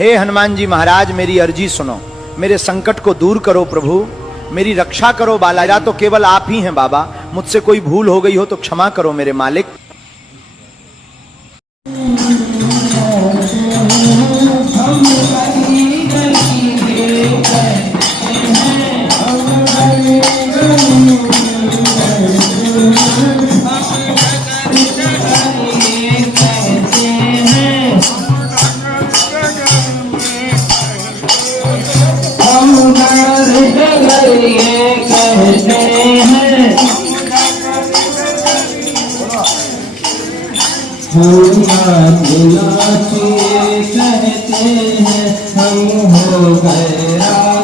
हे हनुमान जी महाराज, मेरी अर्जी सुनो, मेरे संकट को दूर करो प्रभु, मेरी रक्षा करो बालाजा। तो केवल आप ही हैं बाबा, मुझसे कोई भूल हो गई हो तो क्षमा करो मेरे मालिक। कहते हैं हम हो गए